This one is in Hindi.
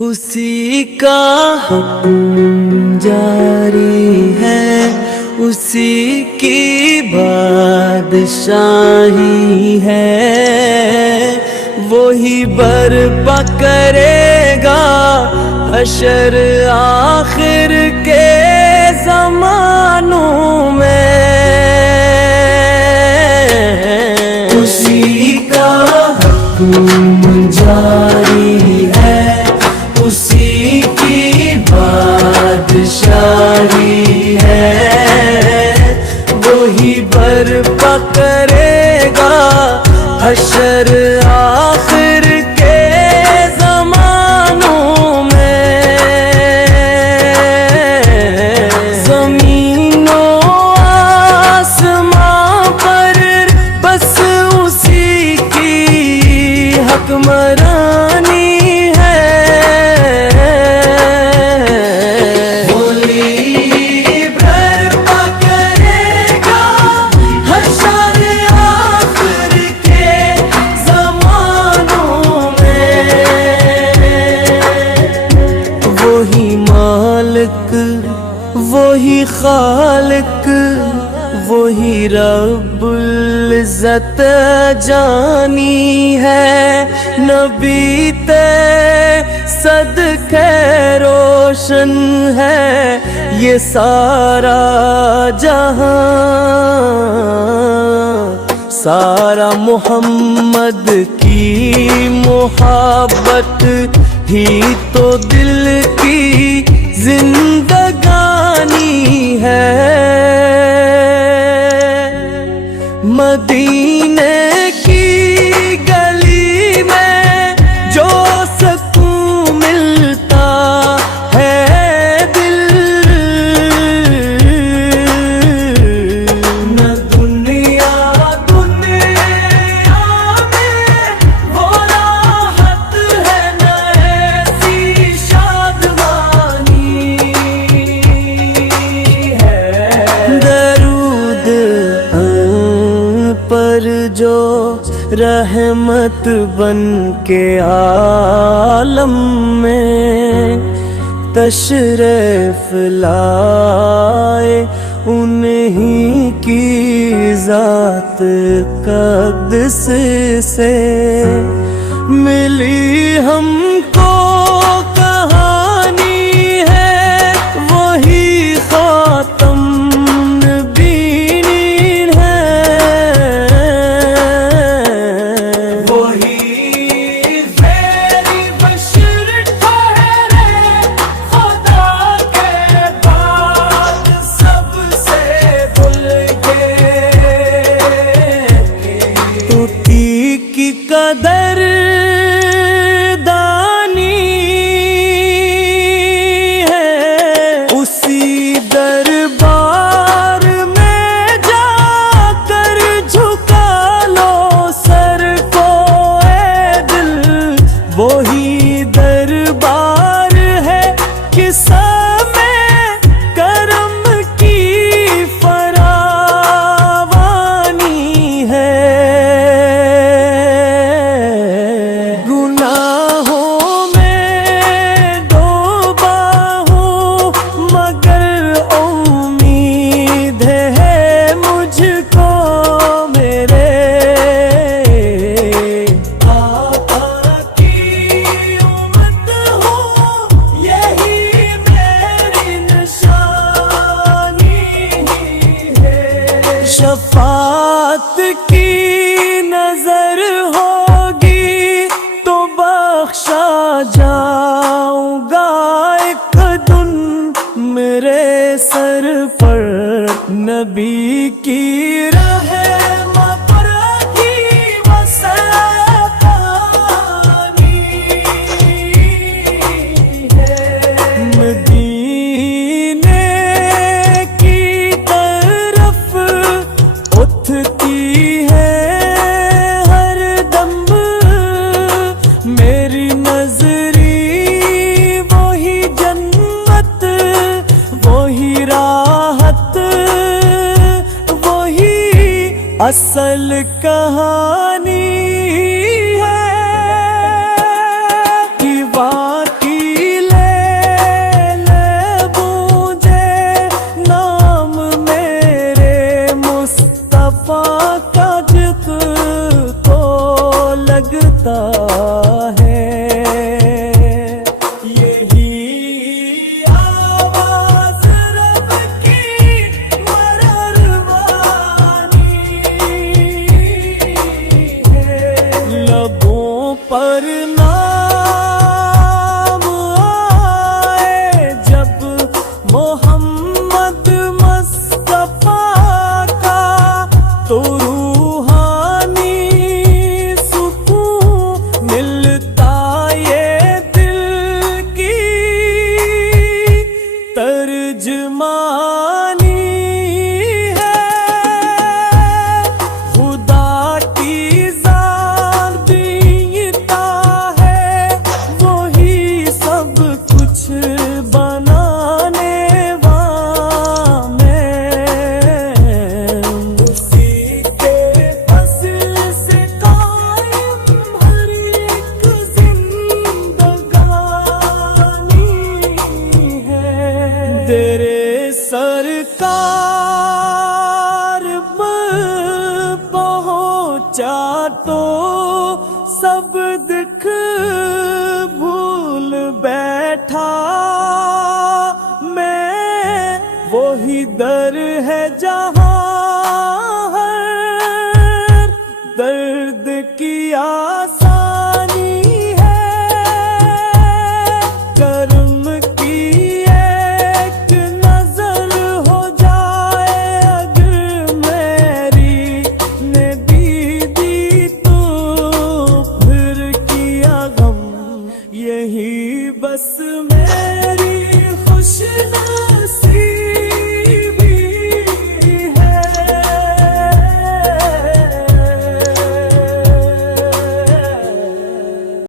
उसी का हुक्म जारी है, उसी की बादशाही है। वही बर्पा करेगा हशर आखिर के ज़मानों में। उसी का हुक्म जारी है, उसी की बादशाही है। वही बर्पा करेगा हशर आखिर के ज़मानों में। ज़मीनों आसमां पर बस उसी की हुक्मरानी वही खालिक, वही रब्बुल इज़्ज़त जानी है। नबी ते सदके रोशन है ये सारा जहां। सारा मोहम्मद की मोहब्बत ही तो दिल की जिंदगानी है। मदीने की गली में जो सुकून मिलता है दिल, न दुनिया में वो राहत है, न ऐसी शादमानी है। दरूद पर जो रहमत बन के आलम में तशरीफ लाए, उन्हीं की ज़ात क़द्स से मिली हमको कहानी है। वही ख़ातम की कदर दानी है। उसी दरबार में जाकर झुका लो सर को ए दिल। वही दरबार है किसा में करम की फरावानी है। शफात की नजर होगी तो बख्शा जाऊंगा एक दिन। मेरे सर पर नबी की रहमत की वसातानी है। मदीने की तरफ उठती है हर दम मेरी नजरी। वही जन्नत, वही राहत, वही असल कहानी है। कि वाकई तेरे सरकार पहुँचा तो सब दिख भूल बैठा मैं, वही दर है जहाँ हर दर्द की आसानी है, कर्म की एक नजर हो जाए अगर मेरी ने दी तो फिर किया गम, यही बस मेरी खुश